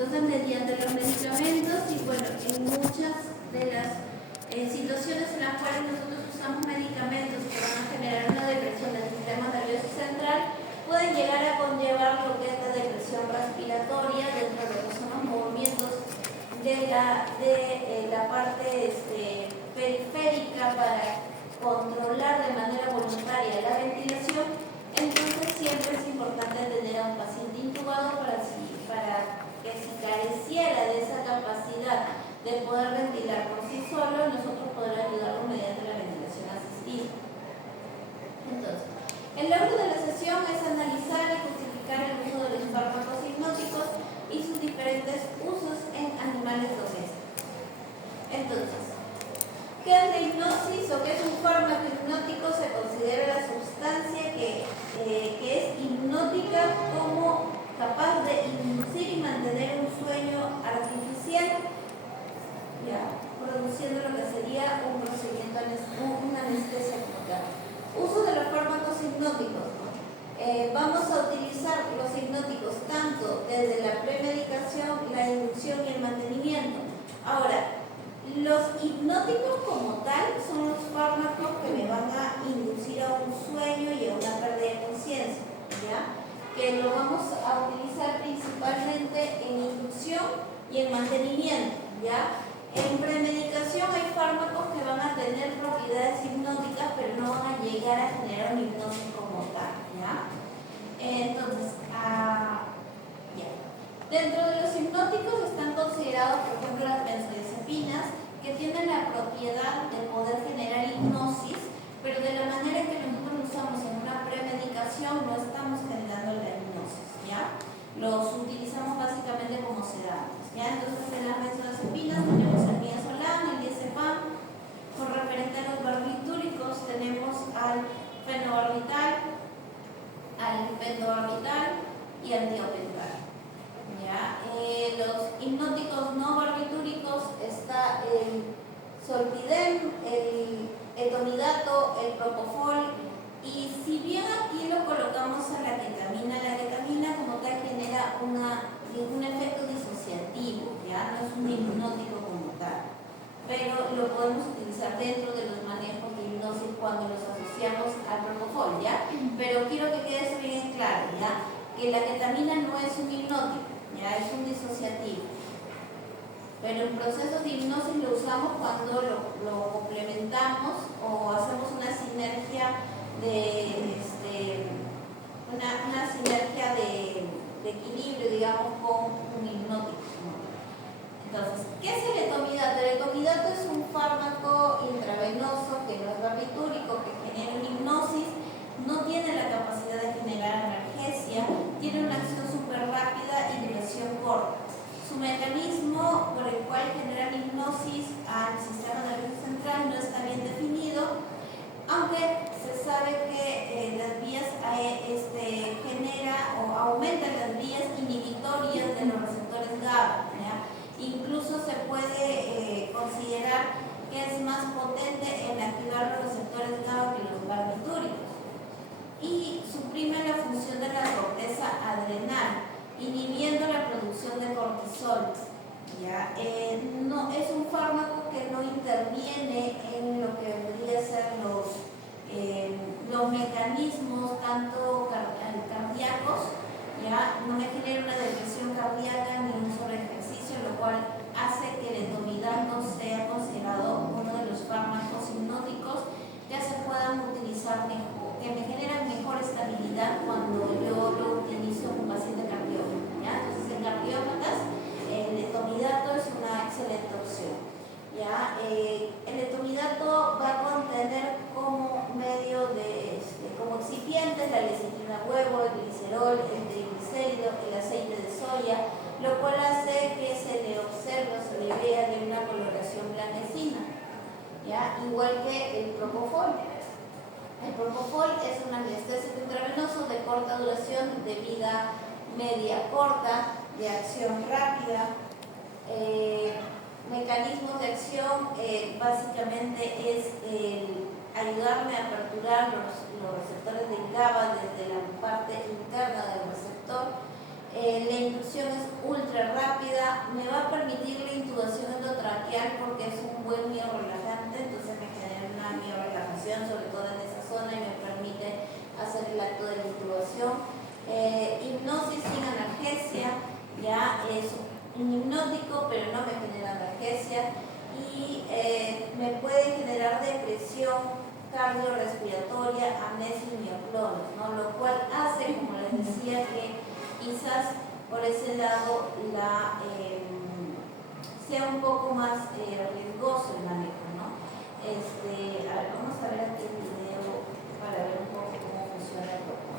Entonces, mediante los medicamentos, y bueno, en muchas de las situaciones en las cuales nosotros usamos medicamentos que van a generar una depresión del sistema nervioso central, pueden llegar a conllevar lo que es la depresión respiratoria dentro de lo que son los movimientos de la parte periférica para controlar de manera voluntaria la ventilación. Entonces siempre es importante tener a un paciente intubado para que si careciera de esa capacidad de poder ventilar por sí solo, nosotros poder ayudarlo mediante la ventilación asistida. Entonces, el logro de la sesión es analizar y justificar el uso de los fármacos hipnóticos y sus diferentes usos en animales domésticos. Entonces, ¿qué es la hipnosis o qué es un fármaco hipnótico? Se considera la sustancia que es hipnótica como capaz de inducir y mantener un sueño artificial, ya, produciendo lo que sería un procedimiento, una anestesia total. Uso de los fármacos hipnóticos. Vamos a utilizar los hipnóticos tanto desde la premedicación, la inducción y el mantenimiento. Ahora, los hipnóticos como tal son los fármacos que me van a inducir a un sueño y a una pérdida de conciencia, ¿ya? Que lo vamos a utilizar principalmente en inducción y en mantenimiento, ¿ya? En premedicación hay fármacos que van a tener propiedades hipnóticas, pero no van a llegar a generar una hipnosis como tal, ¿ya? Entonces, ya. Dentro de los hipnóticos están considerados, por ejemplo, las benzodiazepinas, que tienen la propiedad de poder generar hipnosis, pero de la manera que nosotros lo usamos en una premedicación no estamos generando la hipnosis, ¿ya? Los utilizamos básicamente como sedantes, ¿ya? Entonces, en las benzodiazepinas tenemos el midazolam, el diazepam. Con referente a los barbitúricos tenemos al fenobarbital, al pentobarbital y al tiopental. ¿Ya? Los hipnóticos no barbitúricos está el zolpidem, el etomidato, el propofol, y si bien aquí lo colocamos a la ketamina como tal genera un efecto disociativo, ¿ya? No es un hipnótico como tal, pero lo podemos utilizar dentro de los manejos de hipnosis cuando los asociamos al propofol, ¿ya? Pero quiero que quede eso bien claro, ¿ya? Que la ketamina no es un hipnótico, ya es un disociativo, pero en procesos de hipnosis lo usamos cuando lo complementamos o hacemos una sinergia una sinergia de equilibrio, digamos, con un hipnótico. Entonces, ¿qué es el etomidato? El etomidato es un fármaco intravenoso que no es barbitúrico, que genera una hipnosis, no tiene la capacidad de generar analgesia, tiene una acción súper rápida y duración corta. Su mecanismo por el cual genera hipnosis al sistema nervioso central no está bien definido, aunque se sabe que las vías genera o aumentan las vías inhibitorias de los receptores GABA, ¿ya? Incluso se puede considerar que es más potente en activar los receptores GABA que los barbitúricos, y suprime la función de la corteza adrenal, inhibiendo la producción de cortisol, ¿ya? No, es un fármaco que no interviene en lo que debería ser los mecanismos tanto cardíacos, ¿ya? No me genera una depresión cardíaca ni un solo ejercicio, lo cual hace que el etomidato sea considerado uno de los fármacos hipnóticos que se puedan utilizar mejor, que me generan mejor estabilidad cuando yo lo utilizo en un paciente cardiópata, ¿ya? Entonces, en cardiópatas, el etomidato es una excelente opción, ¿ya? El etomidato va a contener como medio como excipientes la lecitina huevo, el glicerol, el triglicérido, el aceite de soya, lo cual hace que se le observe o se le vea de una coloración blanquecina, ¿ya? Igual que el propofol. El propofol es un anestésico intravenoso de corta duración, de vida media corta, de acción rápida. Mecanismos de acción básicamente es ayudarme a aperturar los receptores de GABA desde la parte interna del receptor. La inducción es ultra rápida, me va a permitir la intubación endotraqueal porque es un buen miorrelajante, entonces me genera una miorrelajación, sobre todo en esa zona, y me permite hacer el acto de la intubación. Hipnosis sin analgesia, ya es un hipnótico, pero no me genera analgesia, y me puede generar depresión cardiorrespiratoria, amnesia y mioclones, ¿no? Lo cual hace, como les decía, que quizás por ese lado sea un poco más riesgoso el manejo, ¿no? A ver, vamos a ver aquí el video para ver un poco cómo funciona el protocolo.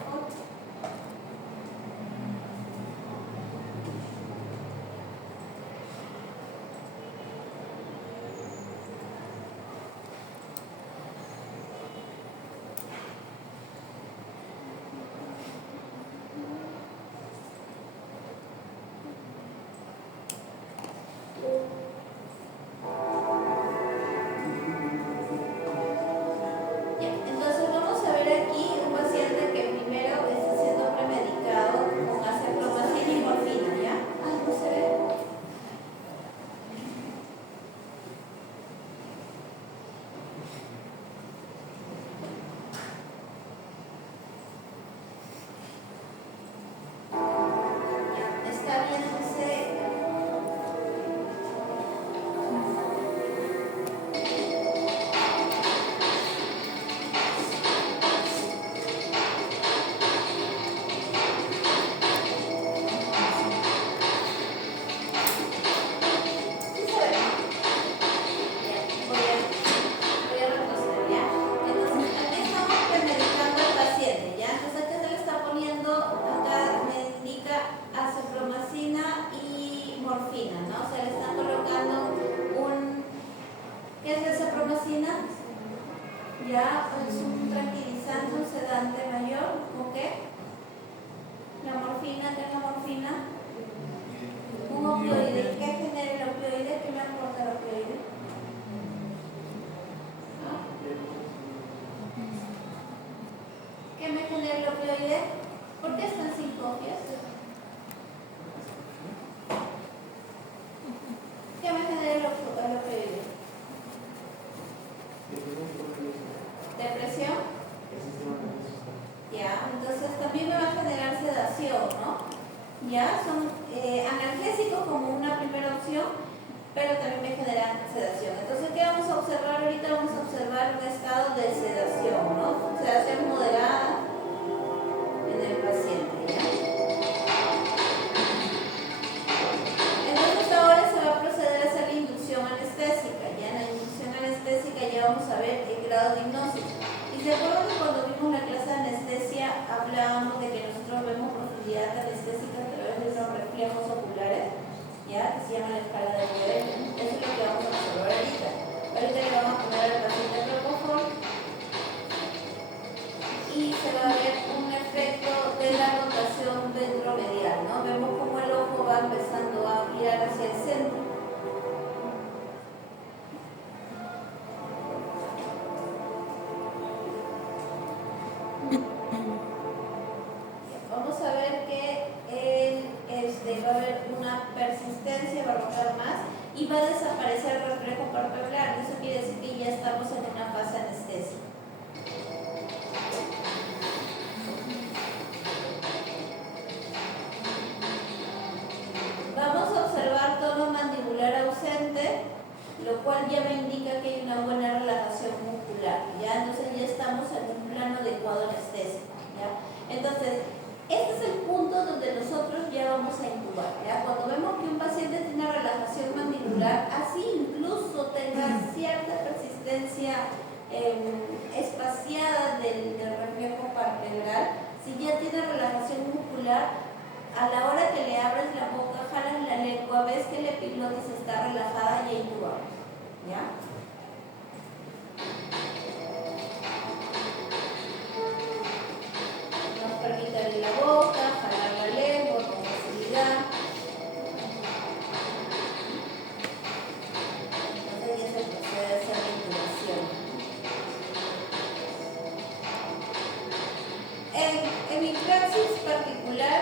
En mi praxis particular,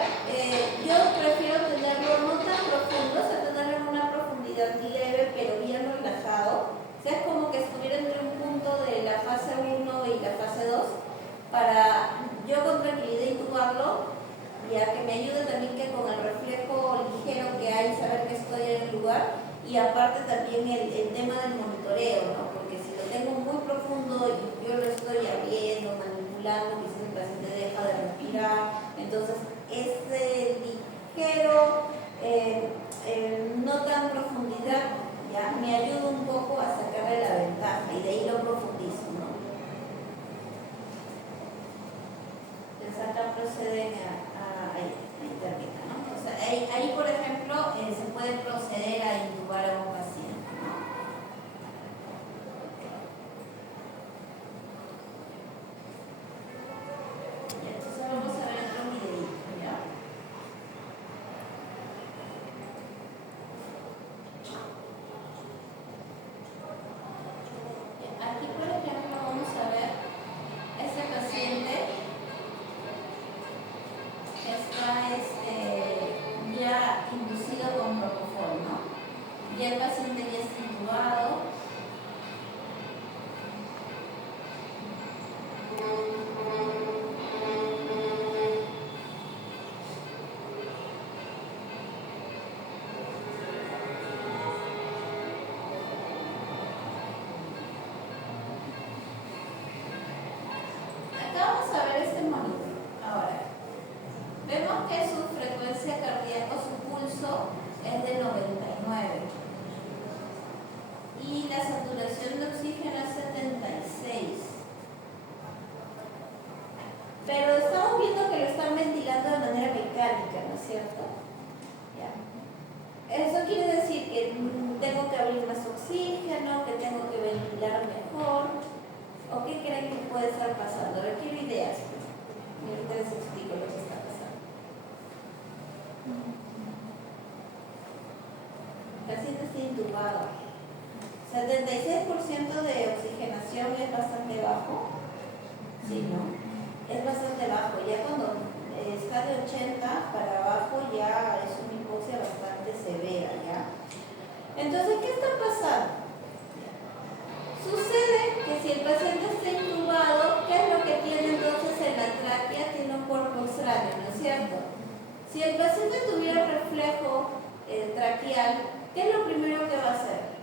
yo prefiero tenerlo no tan profundo, o sea, tenerlo y aparte también el tema del monitoreo, ¿no? Porque si lo tengo muy profundo y yo lo estoy abriendo, manipulando, quizás el paciente deja de respirar, entonces ese ligero, no tan profundidad, ya me ayuda un poco a sacarle la ventaja y de ahí lo profundizo, ¿no? Entonces acá proceden ahí termina, ¿no? O sea, ahí por ejemplo, se puede proceder a intubar a un paciente, ¿no? Entonces vamos a ver otro videito, ¿ya? Aquí, por ejemplo, vamos a ver este paciente que está ya inducido con propofol, ¿no? Ya el paciente ya está intubado. Acá vamos a ver este monitor. Ahora, vemos que su frecuencia cardíaca, su pulso es de 99 y la saturación de oxígeno es 76. Pero estamos viendo que lo están ventilando de manera mecánica, ¿no es cierto? Ya. Eso quiere decir que tengo que abrir más oxígeno, que tengo que ventilar mejor. ¿O qué creen que puede estar pasando? Requiero ideas. Y ahorita les explico lo que está pasando. El paciente está intubado. 76% de oxigenación es bastante bajo. Sí, ¿no? Es bastante bajo. Ya cuando está de 80 para abajo ya es una hipoxia bastante severa, ¿ya? Entonces, ¿qué está pasando? Sucede que si el paciente está intubado, ¿qué es lo que tiene entonces en la tráquea? Tiene un cuerpo extraño, ¿no es cierto? Si el paciente tuviera reflejo traqueal, ¿qué es lo primero que va a hacer?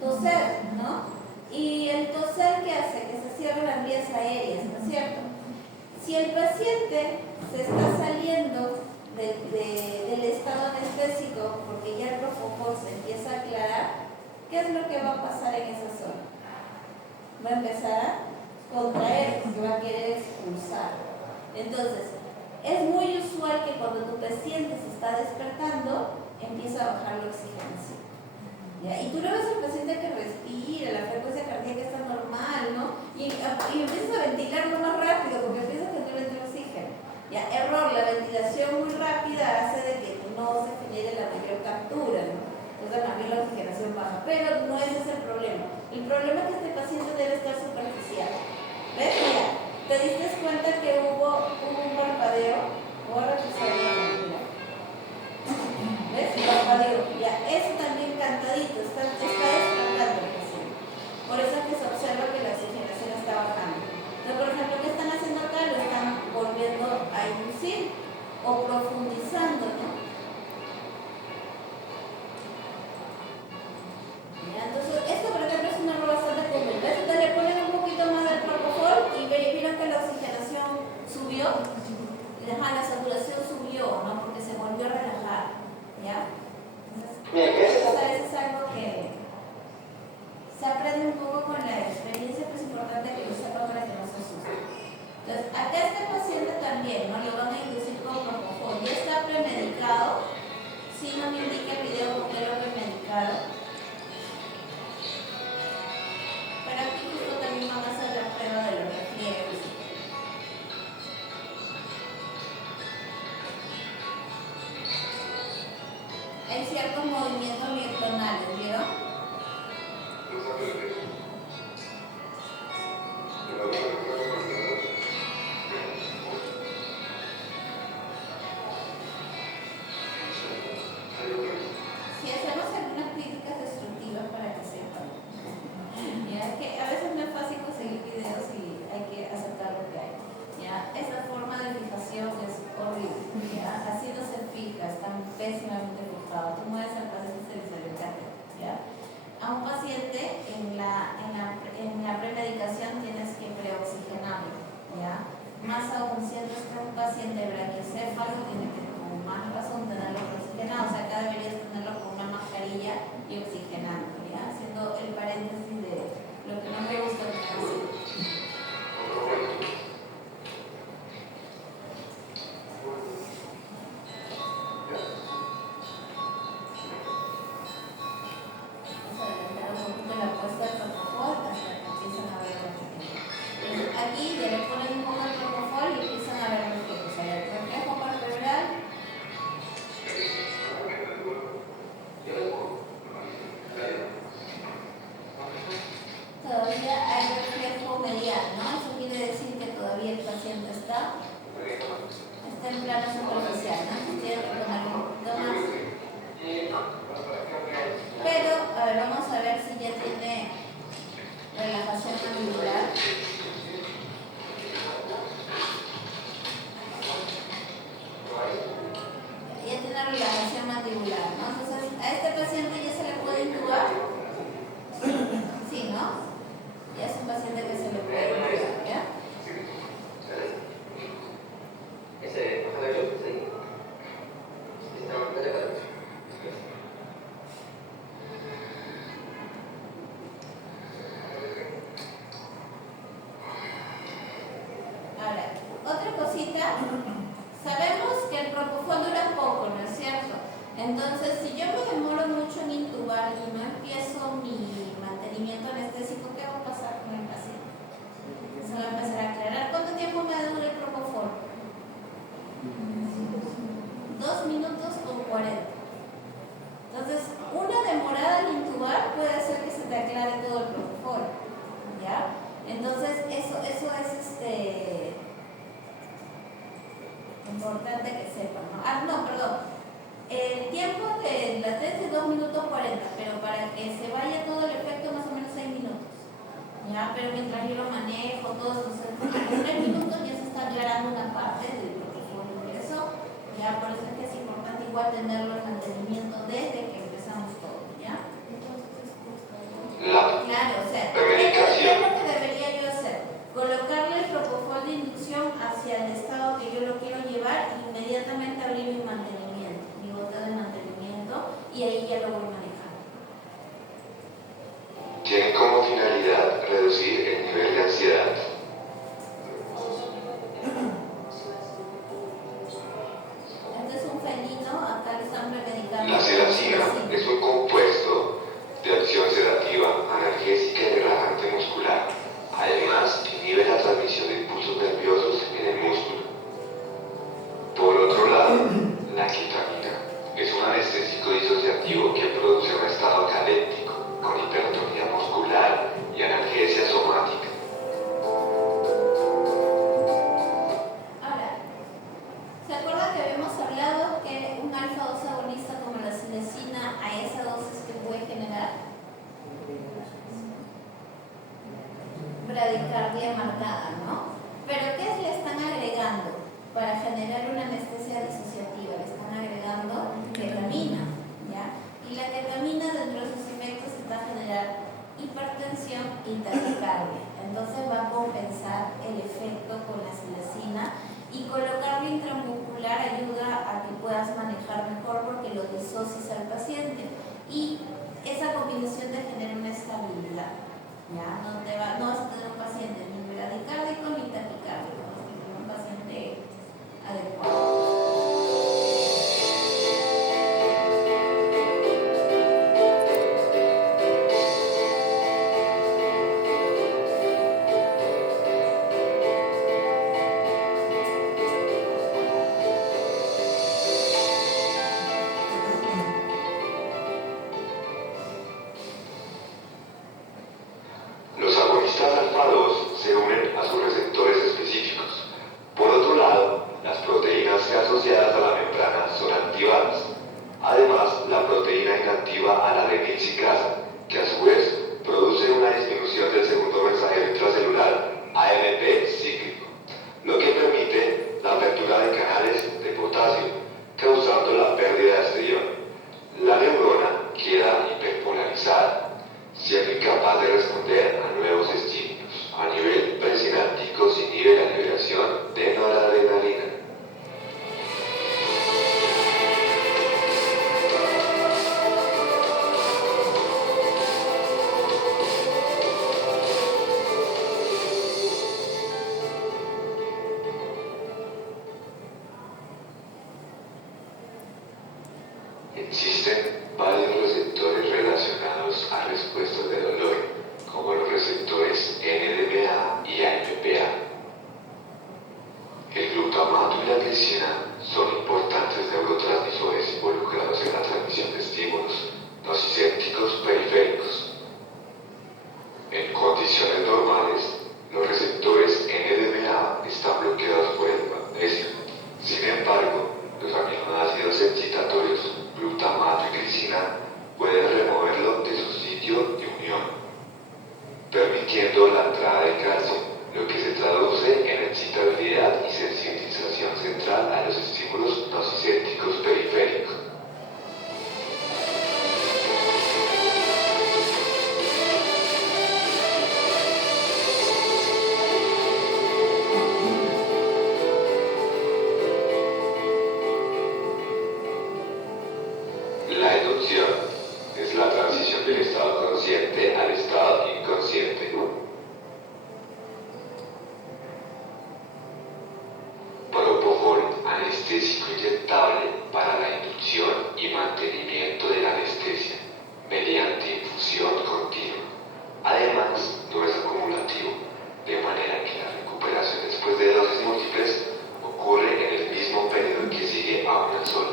Toser, ¿no? Y el toser, ¿qué hace? Que se cierran las vías aéreas, ¿no es cierto? Si el paciente se está saliendo del estado anestésico porque ya el propofol se empieza a aclarar, ¿qué es lo que va a pasar en esa zona? Va a empezar a contraer porque va a querer expulsar. Entonces, es muy usual que cuando tu paciente se está despertando, empieza a bajar la oxigenación. ¿Ya? Y tú lo ves al paciente que respira, la frecuencia cardíaca está normal, ¿no? Y empiezas a ventilarlo más rápido porque empiezas a tener el oxígeno. ¿Ya? Error, la ventilación muy rápida hace de que no se genere la mayor captura, ¿no? Entonces también la oxigenación baja, pero no ese es el problema. El problema es que este paciente debe estar superficial. ¿Ves? Mira, te diste cuenta que hubo un parpadeo. Voy a revisar la. ¿Ves? Parpadeo. Ya, eso también cantadito, está despertando el paciente. Por eso es que se observa que la oxigenación está bajando. Entonces, por ejemplo, ¿qué están haciendo acá? Lo están volviendo a inducir o profundizando, ¿no? Entonces, esto por ejemplo es un error bastante común. Entonces le ponen un poquito más del propofol y vieron que la oxigenación subió, la saturación subió, ¿no? Porque se volvió a relajar, ¿ya? Entonces, es algo que se aprende un poco con la experiencia, pero es importante que lo sepa para que no se asuste. Entonces, acá este paciente también, ¿no? Lo van a inducir con propofol. Ya está premedicado, si no me indica el video porque lo premedicado. Pero aquí justo también van a hacer la prueba de los refriegos. Hay ciertos movimientos miotonales, ¿vieron? Si hacemos algunas críticas destructivas para que sepan. Ya que a veces no es fácil conseguir videos y hay que aceptar lo que hay. ¿Ya? Esa forma de fijación es horrible. ¿Ya? Así no se fija, están pésimamente frustrado. Tú mueves al paciente y se le cae, ¿ya? A un paciente en la premedicación tienes que preoxigenarlo, ¿ya? Más aún, si es un paciente brachiocéfalo, tiene que con más razón tenerlo preoxigenado, o sea, acá deberías tenerlo con una mascarilla y oxigenando, ¿ya? Haciendo el paréntesis de lo que no me gusta de este paciente. Aquí ya le ponen un poco de propofol y empiezan a ver los efectos. El reflejo palpebral. Todavía hay reflejo medial, ¿no? Eso quiere decir que todavía el paciente está en plano superficial, ¿no? Tiene que poner un poquito más. Pero, a ver, vamos a ver si ya tiene relajación mandibular. Ya tiene relajación mandibular, ¿no? Entonces, a este paciente ya se le puede intubar. Sí, ¿no? Ya es un paciente que se le puede intubar, ¿ya? Ahora, otra cosita. Sabemos que el propofol dura poco, ¿no es cierto? Entonces, si yo me demoro mucho en intubar y no empiezo mi mantenimiento anestésico, ¿qué va a pasar con el paciente? Se va a empezar a aclarar. ¿Cuánto tiempo me dura el propofol? 2 minutos con 40. Entonces, una demorada en intubar puede hacer que se te aclare todo el propofol, ¿ya? Entonces, eso es importante que sepan, ¿no? Perdón. El tiempo de latencia es 2 minutos 40, pero para que se vaya todo el efecto más o menos 6 minutos. ¿Ya? Pero mientras yo lo manejo, todo, entonces en 3 minutos ya se está aclarando una parte del propofol. Eso, ya por eso es que es importante igual tenerlo en mantenimiento desde que empezamos todo, ¿ya? Claro, o sea, ¿qué es lo que debería yo hacer? Colocarle el propofol de inducción hacia el estado que yo lo quiero llevar e inmediatamente abrir mi mantenimiento, mi botella de mantenimiento, y ahí ya lo voy manejando. Tienen como finalidad reducir el nivel de ansiedad. Este es un felino, acá le están premedicando. La sedacina es un compuesto de acción sedativa, analgésica y relajante muscular. Además, inhibe la transmisión de impulsos nerviosos en el músculo. Por otro lado, la ketamina es un anestésico disociativo que produce un estado caléptico, con hipertonía muscular y analgesia somática. Ahora, ¿se acuerdan que habíamos hablado que un alfa-2 agonista como la silicina a esa dosis que puede generar bradicardia marcada, ¿no? Pero ¿qué le están agregando para generar una anestesia disociativa? Le están agregando ketamina, ¿ya? Y la ketamina dentro de sus efectos está a generar hipertensión y taquicardia. Entonces va a compensar el efecto con la silicina, y colocarlo intramuscular ayuda a que puedas manejar mejor porque lo disocies al paciente, y esa combinación te genera una estabilidad. ¿Ya? No vas a tener un paciente ni bradicárdico ni taquicárdico, vas a tener un paciente adecuado. Los agonistas alfa-2 se unen a sus receptores específicos. Por otro lado, las proteínas asociadas a la membrana son activadas. Además, la proteína inactiva a la adenilciclasa, que a su vez produce una disminución del segundo mensajero intracelular AMP cíclico, lo que permite la apertura de canales de potasio, causando la pérdida de Existen varios receptores relacionados a respuestas de dolor, como los receptores NMDA y AMPA. El glutamato y la glicina son importantes neurotransmisores involucrados en la transmisión de estímulos nocicépticos periféricos. En condiciones normales, los receptores NMDA están bloqueados por el magnesio. Sin embargo, los aminoácidos excitatorios, glutamato y glicina, pueden removerlo de su sitio de unión, permitiendo la entrada de calcio, lo que se traduce en excitabilidad y sensibilización central a los estímulos nocicépticos periféricos. La inducción es la transición del estado consciente al estado inconsciente. Propofol, anestésico inyectable para la inducción y mantenimiento de la anestesia mediante infusión continua. Además, no es acumulativo, de manera que la recuperación después de dosis múltiples ocurre en el mismo periodo que sigue a una sola.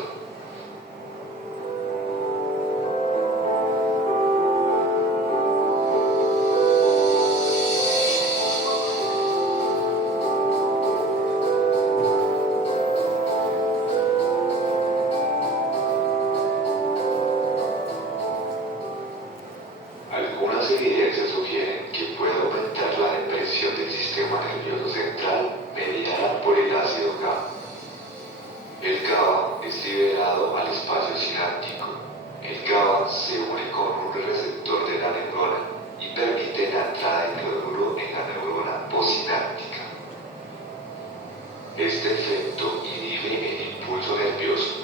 Algunas evidencias sugieren que puede aumentar la depresión del sistema nervioso central mediada por el ácido GABA. El GABA es liberado al espacio sináptico. El GABA se une con un receptor de la neurona y permite la entrada de cloruro en la neurona posináptica. Este efecto inhibe el impulso nervioso.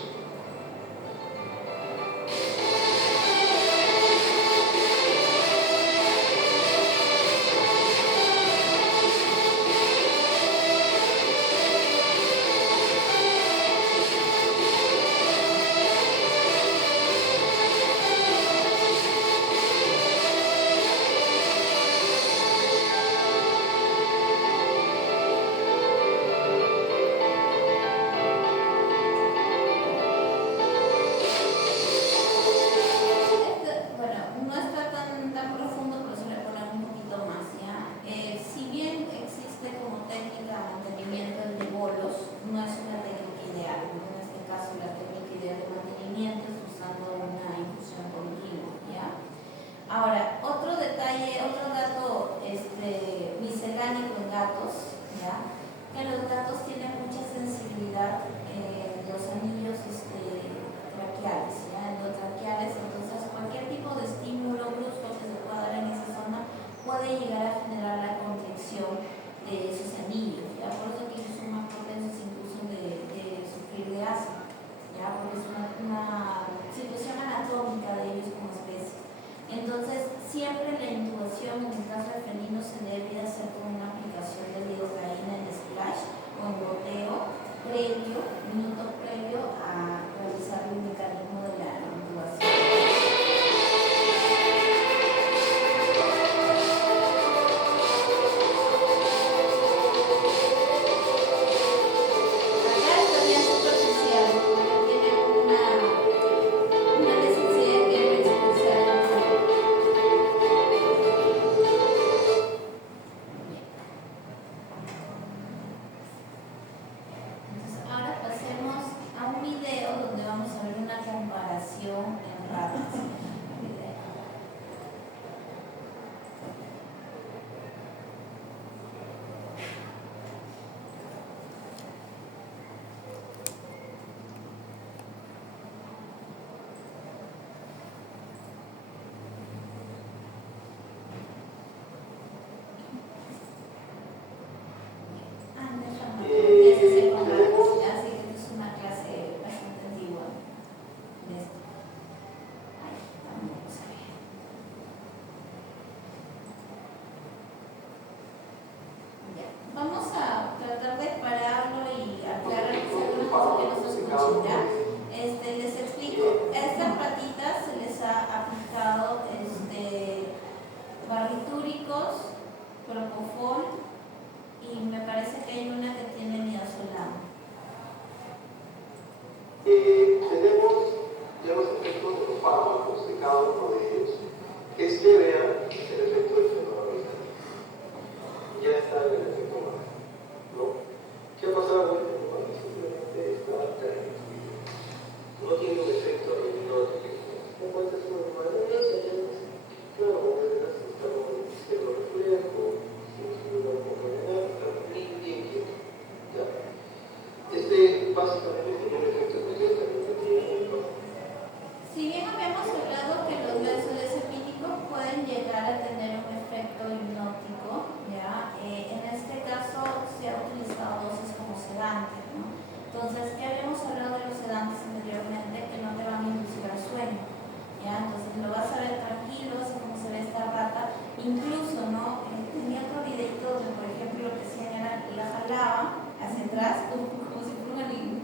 uno de ellos, es que vean el efecto del fenómeno. Ya está en el efecto más, ¿no? ¿Qué ha pasado? Bueno, simplemente está transmitido. No tiene un efecto hipnótico. ¿Qué pasa si uno claro, estamos haciendo reflejo, básicamente tiene un efecto especial también. Si bien habíamos hablado que los benzodiazepínicos pueden llegar a tener un efecto hipnótico, ¿ya? En este caso se ha utilizado dosis como sedante, ¿no? Entonces, ¿qué habíamos hablado de los sedantes anteriormente? Que no te van a inducir al sueño, ¿ya? Entonces lo vas a ver tranquilo, así como se ve esta rata. Incluso, ¿no? Tenía otro videito donde, por ejemplo, lo que hacían era la jalaba hacia atrás, como si fuera un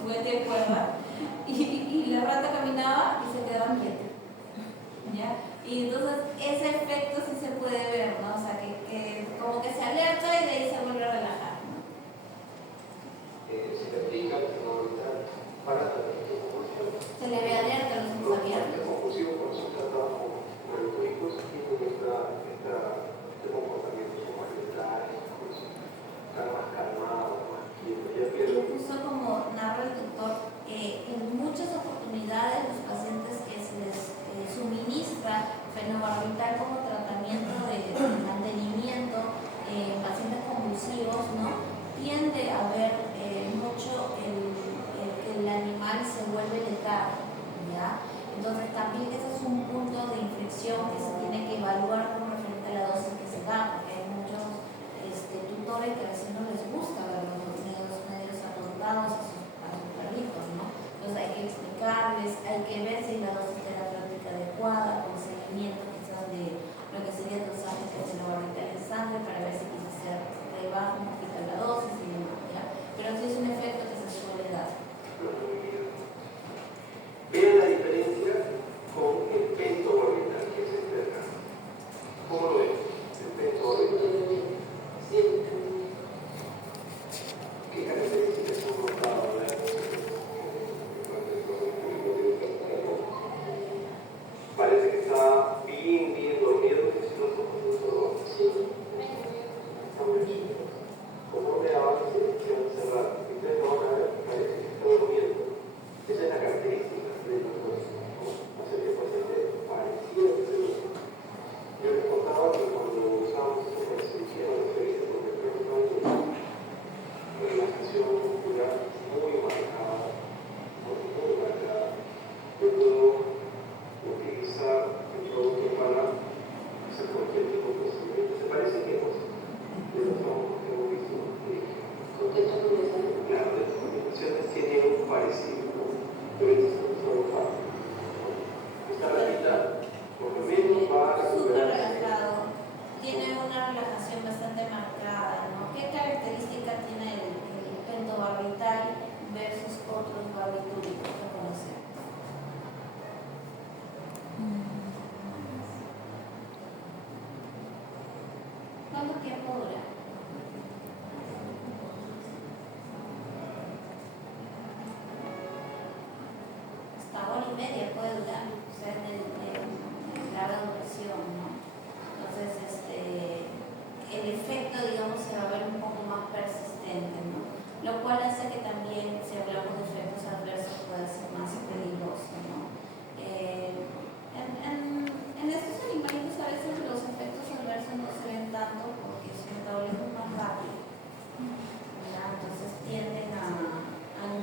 juguete de cuerda, y la rata caminaba y se quedaba quieta, ¿ya? Y entonces ese efecto sí se puede ver, ¿no? O sea, que como que se alerta y de ahí se vuelve a relajar, ¿no? Se le aplica el fenómeno para tratamiento compulsivo. Se le ve alerta a los ojos abiertos. El compulsivo por eso trataba con el dispositivos y con este comportamiento como alertar, estar más calmado, más quieto. Incluso como narra el doctor, en muchas oportunidades los pacientes que se les suministra fenobarbital como tratamiento de mantenimiento en pacientes convulsivos, ¿no? Tiende a ver mucho que el animal se vuelve letal, ¿ya? Entonces también ese es un punto de inflexión que se tiene que evaluar con referente a la dosis que se da, porque hay muchos tutores que a veces no les gusta ver los medios atontados a sus perritos, ¿no? Entonces hay que explicarles, hay que ver si la dosis terapéutica adecuada, con seguimiento quizás de lo que sería dosaje de fenobarbital en sangre para ver si quizás se rebaja un poquito la dosis y demás, ¿ya? Pero sí es un efecto que se suele dar. Vean la diferencia con el pentobarbital, que es este de acá. ¿Cómo lo ven? El pentobarbital. ¿Qué características son notadas? Parece que está bien dormido, que si no está muy chido. Como me avance, se va a cerrar. Ustedes lo van a ver, parece que está durmiendo. Esa es la característica de los dos. Hacer que el paciente pareciera que se duerme. Yo les contaba que cuando usamos esto para cirugía no referida, porque el perro no hay una relajación muscular muy marcada, muy marcada. Yo puedo utilizar el producto para hacer cualquier tipo de procedimiento. ¿Se parece que cosa? De los ojos que hemos visto. Claro, las comunicaciones tienen un parecido, pero es solo fácil. Esta ratita, por lo menos, va a Súper recuperarse. relajado, tiene una relajación bastante marcada, ¿no? ¿Qué característica tiene el pentobarbital versus otros barbitúricos que conocemos? ¿Cuánto tiempo dura? Hasta hora y media puede durar, o sea, de larga duración, ¿no? Entonces, el efecto, digamos, se va a ver un poco más persistente, ¿no? Lo cual hace que también, si hablamos de efectos adversos, pueda ser más peligroso, ¿no? En estos animalitos a veces los efectos adversos no se ven tanto porque su metabolismo es más rápido, ¿ya? Entonces tienden a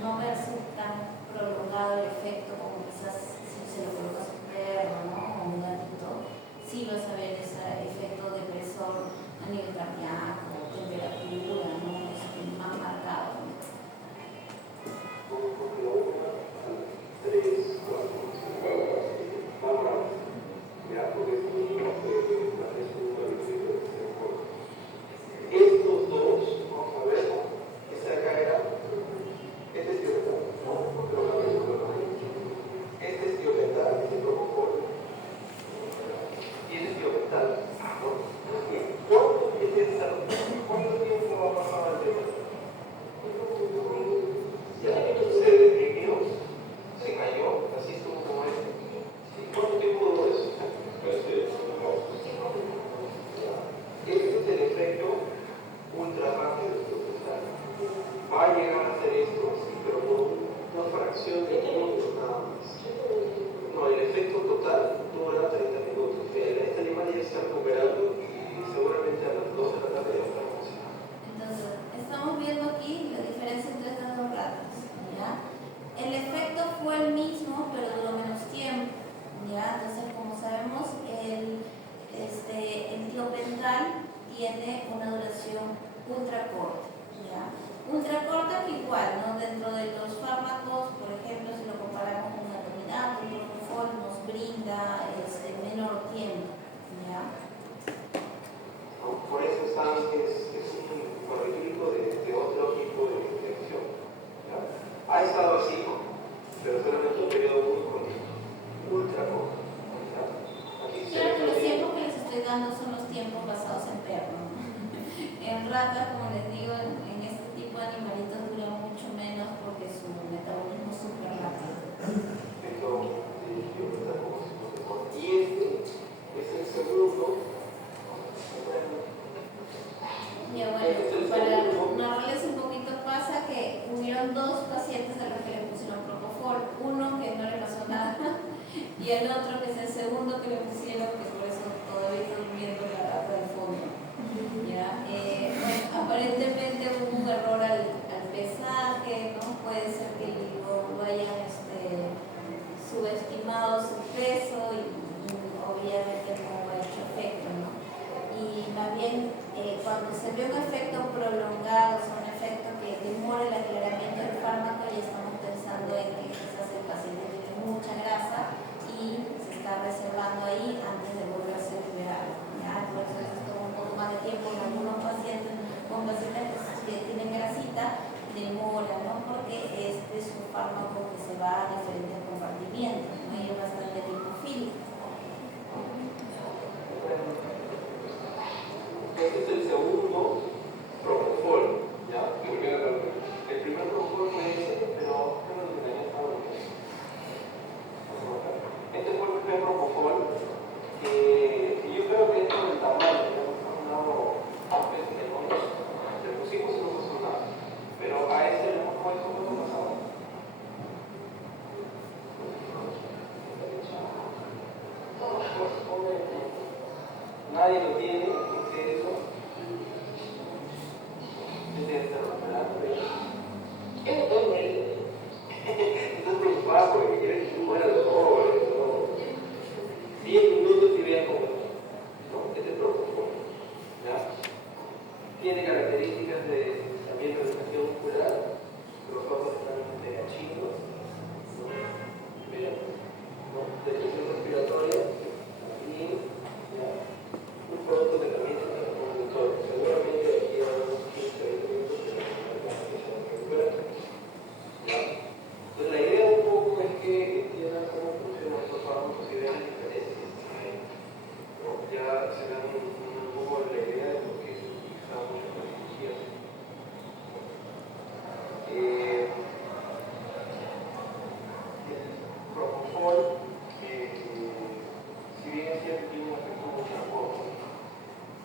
no verse tan prolongado el efecto como quizás si se lo colocas a un perro, ¿no? O un gatito, sí vas a ver ese efecto depresor a nivel cardíaco, temperatura, ¿no? Es más marcado. Y el otro, que es el segundo que le pusieron, que por eso todavía está durmiendo la rata del fondo. ¿Ya? Bueno, aparentemente hubo un error al pesaje, ¿no? Puede ser que lo hayan subestimado su peso y obviamente no ha hecho efecto, ¿no? Y más bien, cuando se ve un efecto prolongado, o sea, un efecto que demora el aclaramiento del fármaco, ya estamos pensando en que quizás el paciente tiene mucha grasa y se está reservando ahí antes de volverse a liberar, ¿ya? Por eso esto toma un poco más de tiempo en algunos pacientes, con pacientes que tienen grasita, demora, ¿no? Porque este es un fármaco que se va a diferentes compartimientos, ¿no? Y es bastante lipofílico. Este es el segundo propofol, ¿ya? El primer propofol fue ese, pero creo que tenía estado bien. Este fue el primer propofol, y yo creo que esto del tamaño, que hemos hablado antes de nosotros, le pusimos y no pasó nada. Pero a ese le hemos puesto cuánto pasaba. Nadie lo tiene, ¿qué es eso? Estás preocupado porque quieres que fuera los ojos, 10 minutos y vean cómo es, ¿no? Este propofol, ¿ya? Tiene características de también relajación muscular, los ojos están achinos, ¿no? Vean, ¿no? Depresión respiratoria, y ¿ya? Un producto que también se está conductor. Seguramente aquí a unos 15-20 minutos se va a recuperar. Entonces la idea un poco es que entiendan cómo funcionan estos fármacos y vean las diferencias. ¿No? Ya se dan un poco la idea de por qué se utiliza mucho en las cirugías. El propofol, si bien es cierto que tiene un efecto mucho corto,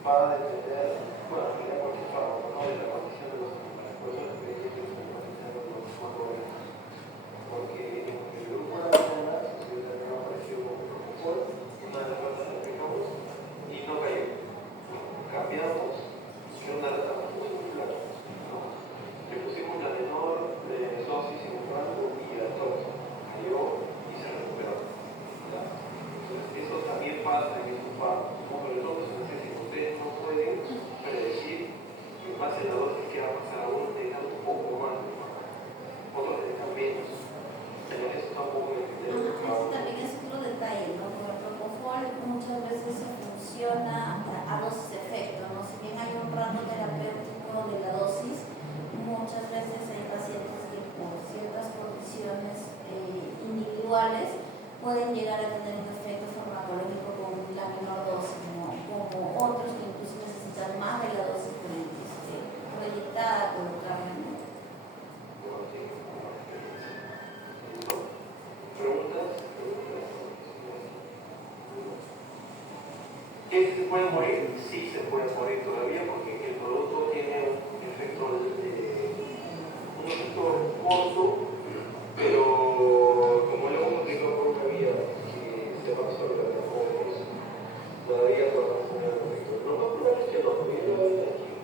va a depender, bueno, al final cualquier fármaco, ¿no? De la condición de los animales. Por eso les pedí que estén analizando los macroorganismos. Porque en el grupo de la mañana se también apareció un propofol, una de las ratas la aplicamos y no cayó. Cambiamos, que una rata muy flaca, ¿no? Le pusimos la menor de sosis en un rango y a todos cayó y se recuperó. ¿Ya? Entonces eso también pasa en estos fármacos, sobre todo en los que ustedes no pueden predecir que pase la dosis que va a pasar a uno, tengan un poco más de fármaco, otros tengan menos. Pero eso tampoco es Ese también es otro detalle, ¿no? Porque el propofol muchas veces funciona a dosis efecto, ¿no? Si bien hay un rango terapéutico de la dosis, muchas veces hay pacientes que por ciertas condiciones individuales pueden llegar a tener un efecto farmacológico con la menor dosis, ¿no? Como otros que incluso necesitan más de la dosis proyectada, colocarla, ¿no? ¿Que se puede morir? Sí se puede morir todavía porque el producto tiene un efecto corto, pero como lo hemos explicado por una vía que se va a absorber de jóvenes, todavía podemos tener un efecto. Lo más probable es que no, porque yo lo veo aquí,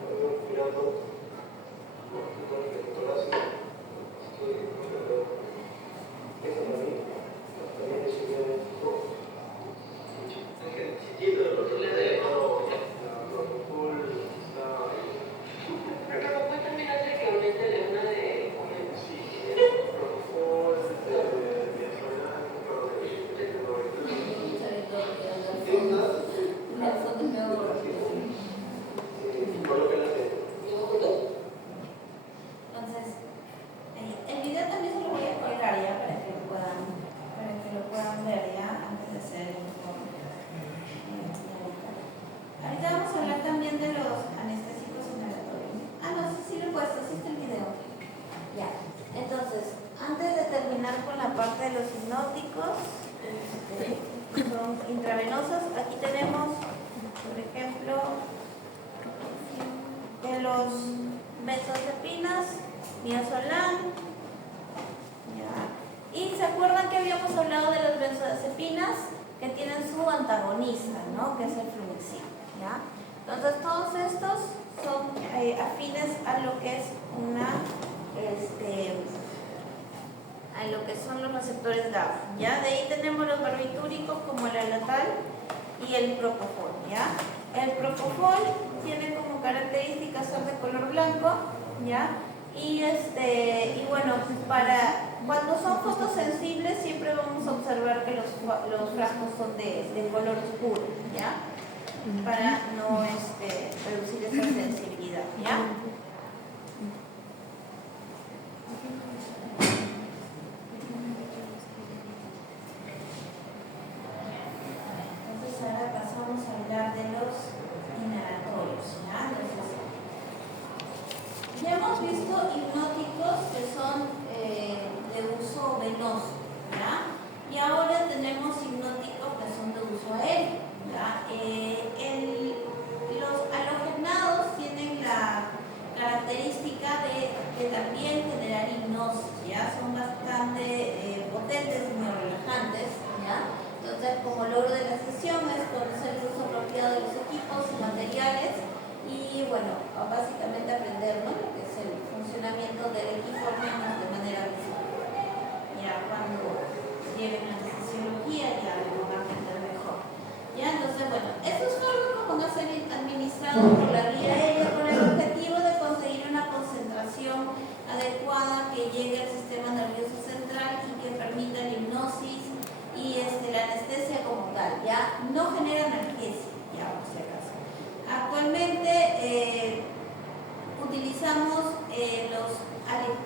lo veo respirando, no estoy con el efecto ácido, estoy eso también es un poco. Entonces, el video también se lo voy a colgar ya para que lo puedan ver ya antes de hacer el informe. Ahorita vamos a hablar también de los anestésicos inhalatorios. No, sí lo he puesto, sí está el video. Ya, entonces, antes de terminar con la parte de los hipnóticos, son intravenosos, aquí tenemos, por ejemplo, de los benzodiazepinas, midazolam. Y se acuerdan que habíamos hablado de los benzodiazepinas hormonas que tienen su antagonista, ¿no? Que es el flumixin, ¿ya? Entonces todos estos son afines a lo que es a lo que son los receptores GABA, ¿ya? De ahí tenemos los barbitúricos como el alatal y el propofol, ¿ya? El propofol tiene como característica ser de color blanco, ¿ya? Y bueno, cuando son fotosensibles siempre vamos a observar que los frascos son de color oscuro, ¿ya? Para no reducir esa sensibilidad, ¿ya? Entonces ahora pasamos a hablar de los inhalatorios, ¿ya? Entonces, ya hemos visto hipnóticos que son de uso venoso, ¿ya? Y ahora tenemos hipnóticos que son de uso aéreo, ¿ya? Los halogenados tienen la característica de también generar hipnosis, ¿ya? Son bastante potentes y muy relajantes, ¿ya? Entonces, como logro de la sesión es conocer el uso apropiado de los equipos y materiales y, bueno, básicamente aprender, ¿no?, lo que es el funcionamiento del equipo al menos de manera visual. Ya cuando lleguen a la fisiología ya lo van a entender mejor. Ya, entonces, bueno, estos fármacos van a ser administrados por la vía aérea con el objetivo de conseguir una concentración adecuada que llegue al sistema nervioso central y que permita la hipnosis y la anestesia como tal, ya no genera analgesia, ya por si acaso. Actualmente utilizamos los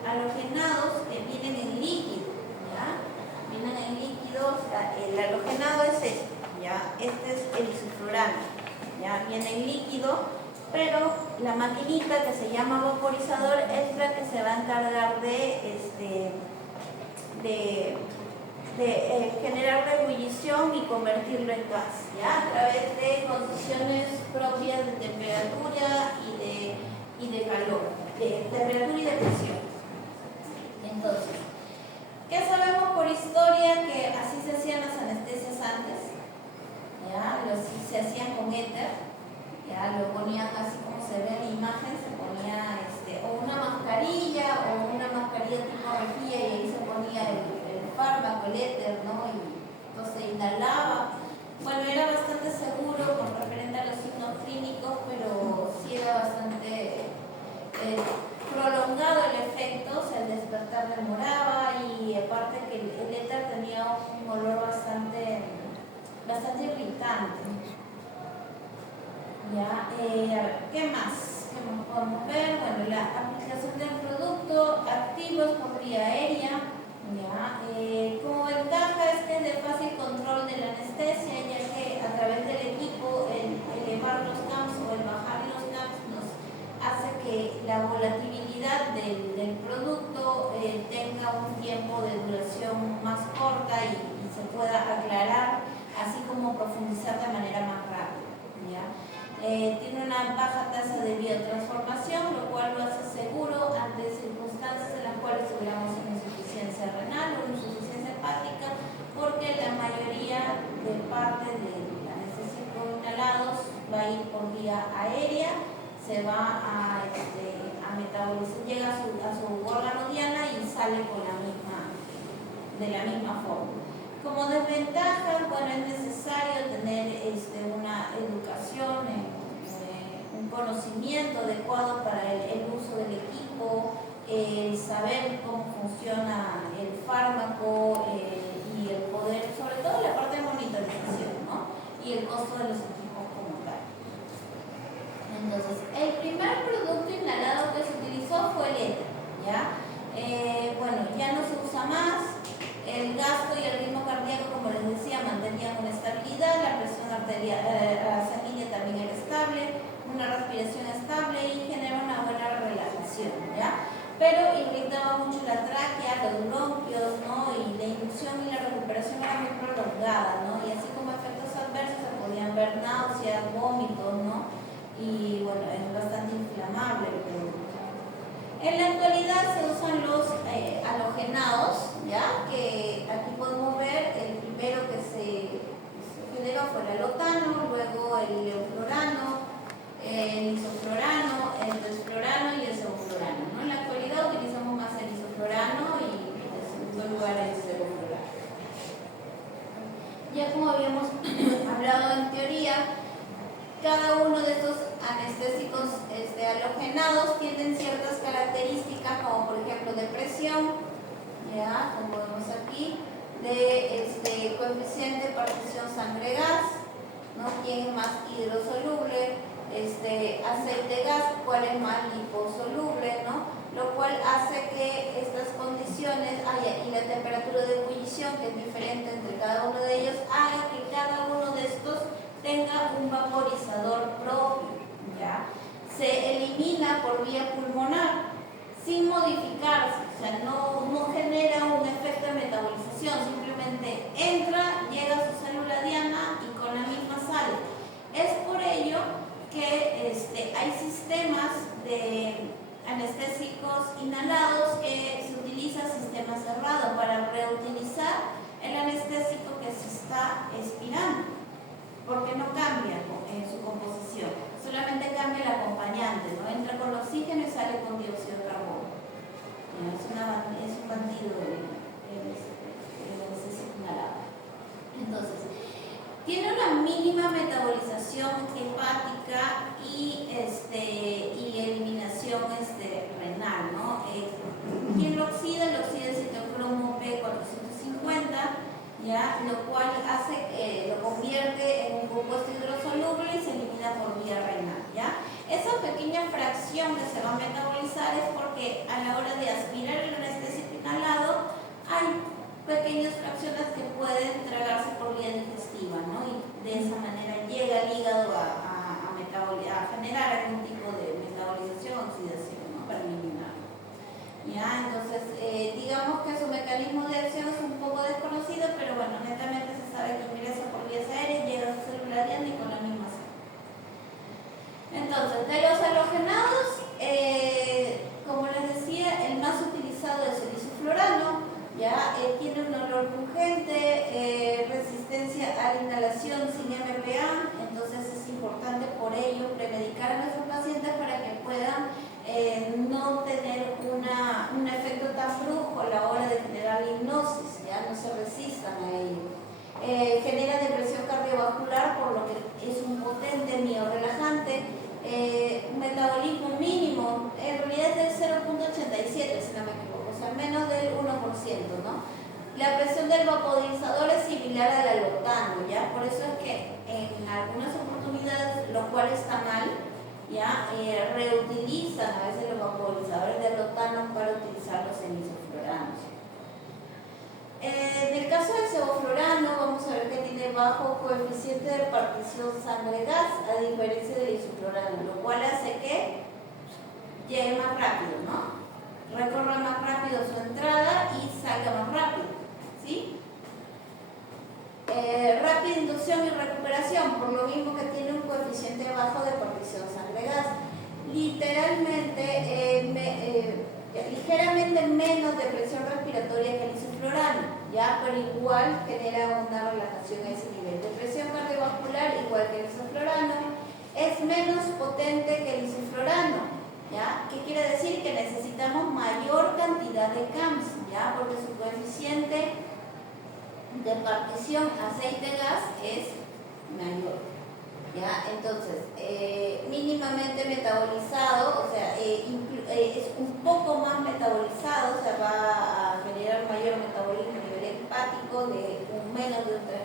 halogenados que vienen en líquido, ya vienen en líquidos. El halogenado es este, ya este es el isoflurano, ya viene en líquido, pero la maquinita que se llama vaporizador es la que se va a encargar de generar la ebullición y convertirlo en gas, ¿ya? A través de condiciones propias de temperatura y de calor, de temperatura y de presión. Entonces, ¿qué sabemos por historia? Que así se hacían las anestesias antes, ¿ya? Se hacían con éter, ¿ya? Lo ponían así como se ve en la imagen, se ponía o una mascarilla tipo rejilla y ahí se ponía el fármaco, el éter, ¿no? Y entonces inhalaba. Bueno, era bastante seguro con referente a los signos clínicos, pero sí era bastante prolongado el efecto, o sea, el despertar demoraba y aparte que el éter tenía un olor bastante irritante. Ya, a ver, ¿qué más? ¿Qué más podemos ver? Bueno, la aplicación del producto activo es por vía aérea. Ya, como ventaja es que es de fácil control de la anestesia, ya que a través del equipo el elevar los CAMs o el bajar los CAMs nos hace que la volatilidad del producto tenga un tiempo de duración más corta y se pueda aclarar, así como profundizar de manera más rápida, ¿ya? Tiene una baja tasa de biotransformación, lo cual lo hace seguro ante circunstancias en las cuales tuviéramos insuficiencia renal o insuficiencia hepática, porque la mayoría de parte de la anestésico inhalados va a ir por vía aérea, se va a metabolizar, llega a su órgano diana y sale de la misma forma. Como desventaja, bueno, es necesario tener una educación, un conocimiento adecuado para el uso del equipo, saber cómo funciona el fármaco y el poder, sobre todo la parte de monitorización, ¿no? Y el costo de los equipos como tal. Entonces, el primer producto inhalado que se utilizó fue el éter, ¿ya? Bueno, ya no se usa más. El gasto y el ritmo cardíaco, como les decía, mantenían una estabilidad, la presión sanguínea también era estable, una respiración estable y genera una buena relajación, ¿ya? Pero irritaba mucho la tráquea, los bronquios, ¿no? Y la inducción y la recuperación era muy prolongada, ¿no? Y así como efectos adversos se podían ver náuseas, vómitos, ¿no? Y bueno, es bastante inflamable el producto. En la actualidad se usan los halogenados, ¿ya? Que aquí podemos ver el primero que se Ya como habíamos hablado en teoría, cada uno de estos anestésicos halogenados tienen ciertas características, como por ejemplo de presión, ya como vemos aquí, de coeficiente de partición sangre-gas, ¿no? ¿Quién es más hidrosoluble? Aceite-gas, ¿cuál es más liposoluble? ¿No? Lo cual hace que estas condiciones, y la temperatura de ebullición, que es diferente entre cada uno de ellos, haga que cada uno de estos tenga un vaporizador propio, ¿ya? Se elimina por vía pulmonar, sin modificarse, o sea, no genera un efecto de metabolización, simplemente entra, llega a su célula diana y con la misma sale. Es por ello que hay sistemas de anestésicos inhalados que se utiliza sistema cerrado para reutilizar el anestésico que se está expirando, porque no cambia en su composición, solamente cambia el acompañante, ¿no? Entra con oxígeno y sale con dióxido de carbono. Es un bandido el anestésico inhalado. Entonces, tiene una mínima metabolización hepática y eliminación renal, ¿no? ¿Quién lo oxida? Lo oxida el citocromo P450, ¿ya? Lo cual lo convierte en un compuesto hidrosoluble y se elimina por vía renal, ¿ya? Esa pequeña fracción que se va a metabolizar es porque a la hora de aspirar el anestésico inhalado hay pequeñas fracciones que pueden tragarse por vía digestiva, ¿no? Y de esa manera llega el hígado a generar algún tipo de metabolización o oxidación, ¿no? Para eliminarlo. ¿Ya? Entonces, digamos que su mecanismo de acción es un poco desconocido, pero bueno, netamente se sabe que ingresa por vías aéreas, llega a su célula diana y con la misma sangre. Entonces, de los halogenados, como les decía, el más utilizado es el isoflorano. Ya tiene un olor pungente, resistencia a la inhalación sin MPA, entonces es importante por ello premedicar a nuestros pacientes para que puedan no tener un efecto tan brusco a la hora de generar la hipnosis, ya no se resistan a ello. Genera depresión cardiovascular, por lo que es un potente miorelajante, un metabolismo mínimo, en realidad es del 0.87, si no me equivoco, o sea, menos del 1%, ¿no? La presión del vaporizador es similar al alotano, ¿ya? Por eso es que en algunas oportunidades, lo cual está mal, ¿ya? Reutilizan a veces los vaporizadores de alotano para utilizarlos en isofloranos. En el caso del sevoflurano, vamos a ver que tiene bajo coeficiente de partición sangre-gas, a diferencia del isoflurano, lo cual hace que llegue más rápido, ¿no? Recorra más rápido su entrada y salga más rápido, ¿sí? Rápida inducción y recuperación, por lo mismo que tiene un coeficiente bajo de partición sangre-gas. Literalmente, ligeramente menos de presión respiratoria que el isoflurano, ¿ya? Pero igual genera una relajación a ese nivel. De presión cardiovascular, igual que el isoflurano, es menos potente que el isoflurano, ¿ya? ¿Qué quiere decir? Que necesitamos mayor cantidad de CAMS, ¿ya? Porque su coeficiente de partición aceite-gas es mayor. ¿Ya? Entonces, mínimamente metabolizado, o sea, es un poco más metabolizado, o sea, va a generar mayor metabolismo a nivel hepático de menos de un 3%,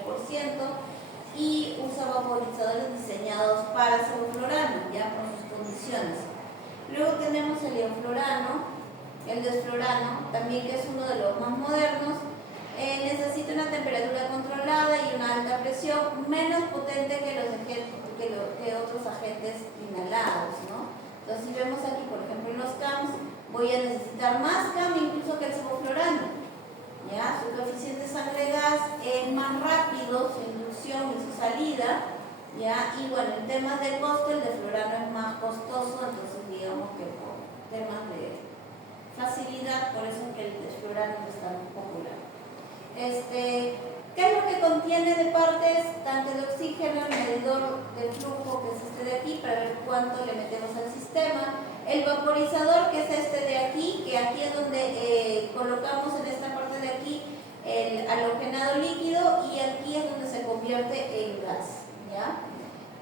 y usa vaporizadores diseñados para sevoflurano, ya por sus condiciones. Luego tenemos el eoflurano, el desflurano, también que es uno de los más modernos. Necesita una temperatura controlada y una alta presión, menos potente que otros agentes inhalados, ¿no? Entonces, si vemos aquí, por ejemplo, en los CAMs, voy a necesitar más CAM incluso que el sevoflurano, ¿ya? Su coeficiente sangre-gas es más rápido, su inducción y su salida, ¿ya? Y bueno, en temas de costo, el desflurano es más costoso, entonces digamos que por temas de facilidad, por eso es que el desflurano es tan popular. ¿Qué es lo que contiene de partes? Tanque de oxígeno, el medidor de flujo, que es este de aquí, para ver cuánto le metemos al sistema, el vaporizador, que es este de aquí, que aquí es donde colocamos en esta parte de aquí el halogenado líquido, y aquí es donde se convierte en gas, ¿ya?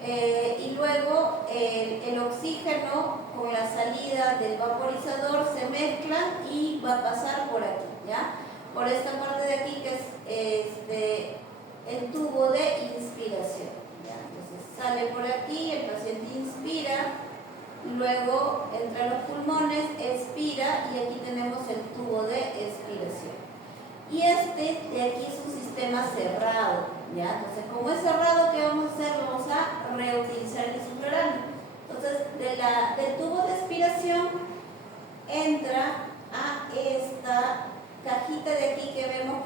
Y luego el oxígeno con la salida del vaporizador se mezclan y va a pasar por aquí, ¿ya? Por esta parte de aquí que es el tubo de inspiración, ¿ya? Entonces sale por aquí, el paciente inspira, luego entra a los pulmones, expira y aquí tenemos el tubo de expiración. Y este de aquí es un sistema cerrado, ¿ya? Entonces, como es cerrado, ¿qué vamos a hacer? Vamos a reutilizar el isoflurano. Entonces, del tubo de expiración entra a esta cajita de aquí que vemos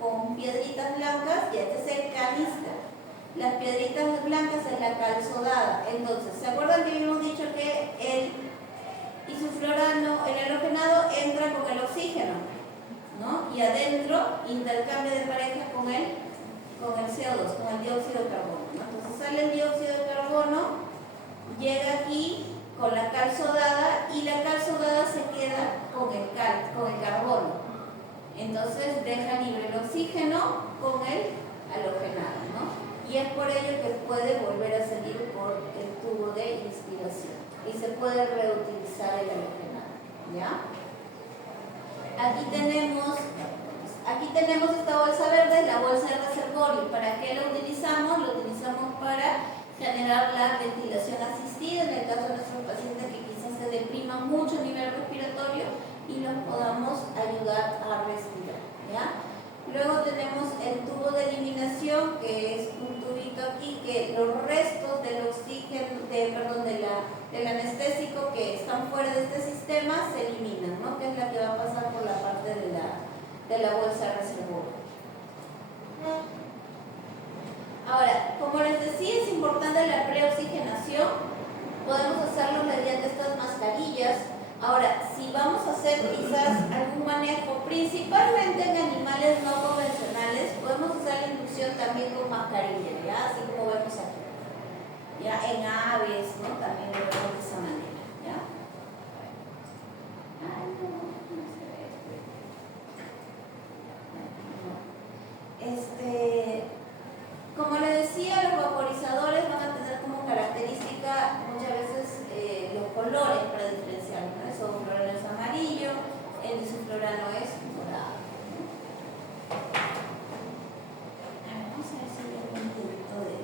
con piedritas blancas, y este es el canister. Las piedritas blancas es la cal sodada. Entonces, ¿se acuerdan que habíamos dicho que el isoflurano, el halogenado, entra con el oxígeno, ¿no? Y adentro intercambia de pareja con el CO2, con el dióxido de carbono, ¿no? Entonces sale el dióxido de carbono, llega aquí con la cal sodada y la cal sodada se queda con el carbono. Entonces deja libre el oxígeno con el halogenado, ¿no? Y es por ello que puede volver a salir por el tubo de inspiración y se puede reutilizar el halogenado, ¿ya? Aquí tenemos esta bolsa verde, la bolsa de reservorio. ¿Para qué la utilizamos? Lo utilizamos para generar la ventilación asistida en el caso de nuestros pacientes que quizás se depriman mucho a nivel respiratorio y los podamos ayudar a respirar, ¿ya? Luego tenemos el tubo de eliminación, que es un tubito aquí que los restos del oxígeno, del anestésico que están fuera de este sistema se eliminan, ¿no? Que es la que va a pasar por la parte de la bolsa reservorio. Ahora, como les decía, es importante la preoxigenación. Podemos hacerlo mediante estas mascarillas. Ahora, si vamos a hacer quizás algún manejo, principalmente en animales no convencionales, podemos hacer la inducción también con mascarilla, ¿ya? Así como vemos aquí. Ya en aves, ¿no? También lo vemos de esa manera, ¿ya? Como les decía, los vaporizadores van a tener como característica muchas veces los colores para diferenciarlos, ¿no? El isoflurano es amarillo, el isoflurano es morado, ¿no? A ver, vamos a ver si hay algún tipo de...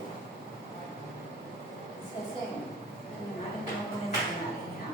Se hacen animales no convencionales, ¿ya?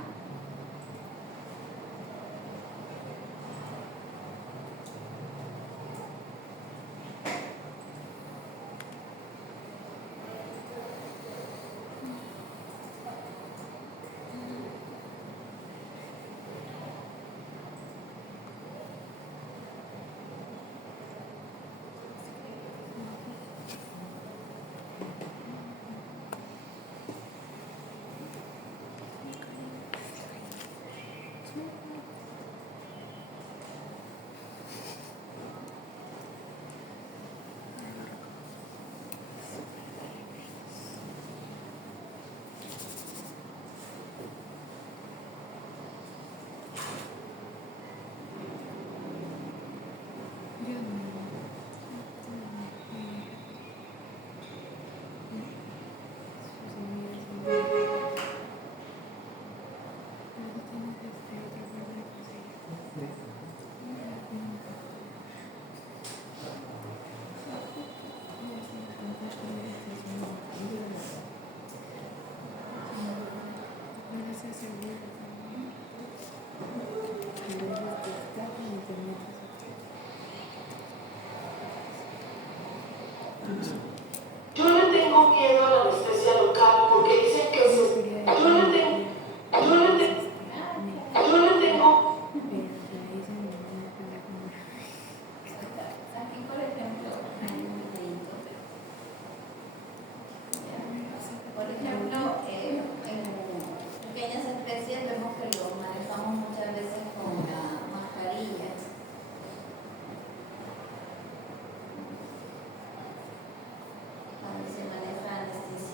Yo le tengo miedo a la anestesia local porque dicen que yo le tengo Aquí, por ejemplo, hay un videíto. Por ejemplo, en pequeñas especies vemos que lo manejamos muchas veces con la mascarilla. Cuando se maneja anestesia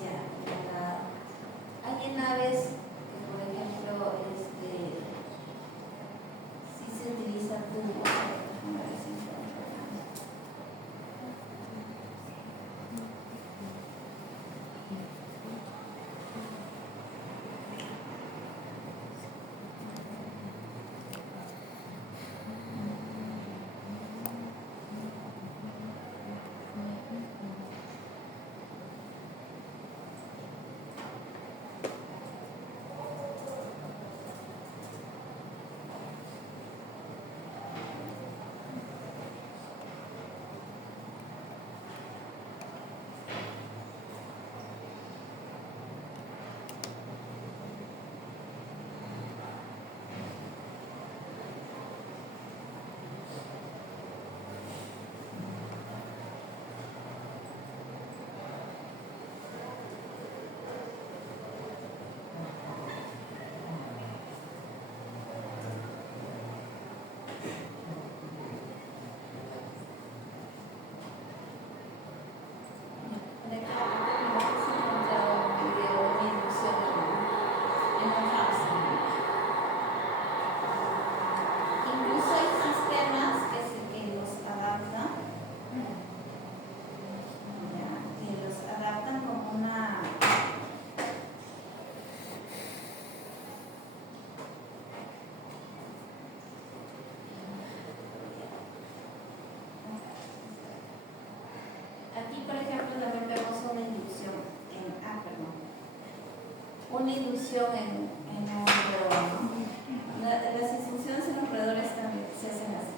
una inducción en un roedor, ¿no? Las instrucciones en los roedores también se hacen así.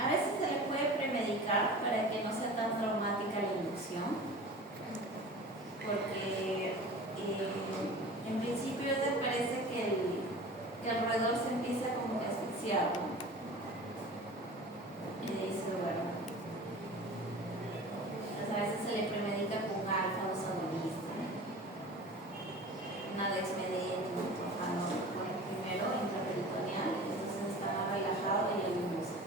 A veces se les puede premedicar para que no sea tan traumática la inducción, porque en principio te parece que el roedor se empieza como que a asfixiar, ¿no? Y dice, bueno, pues a veces se le premedica con alfa o sonolista, una desmedida, primero intraperitoneal, entonces está más relajado y el músculo.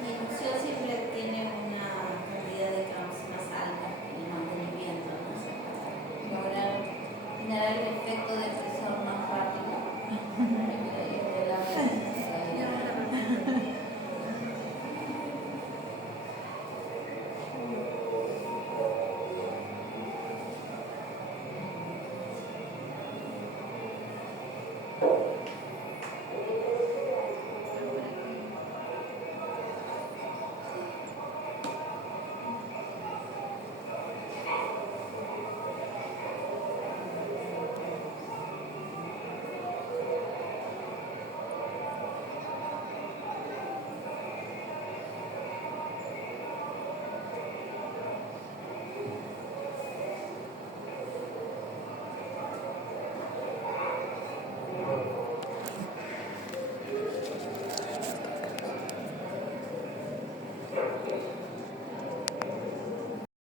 La inducción siempre tiene una cantidad de campos más alta en el mantenimiento, ¿no? Para lograr generar el efecto de frisor más rápido.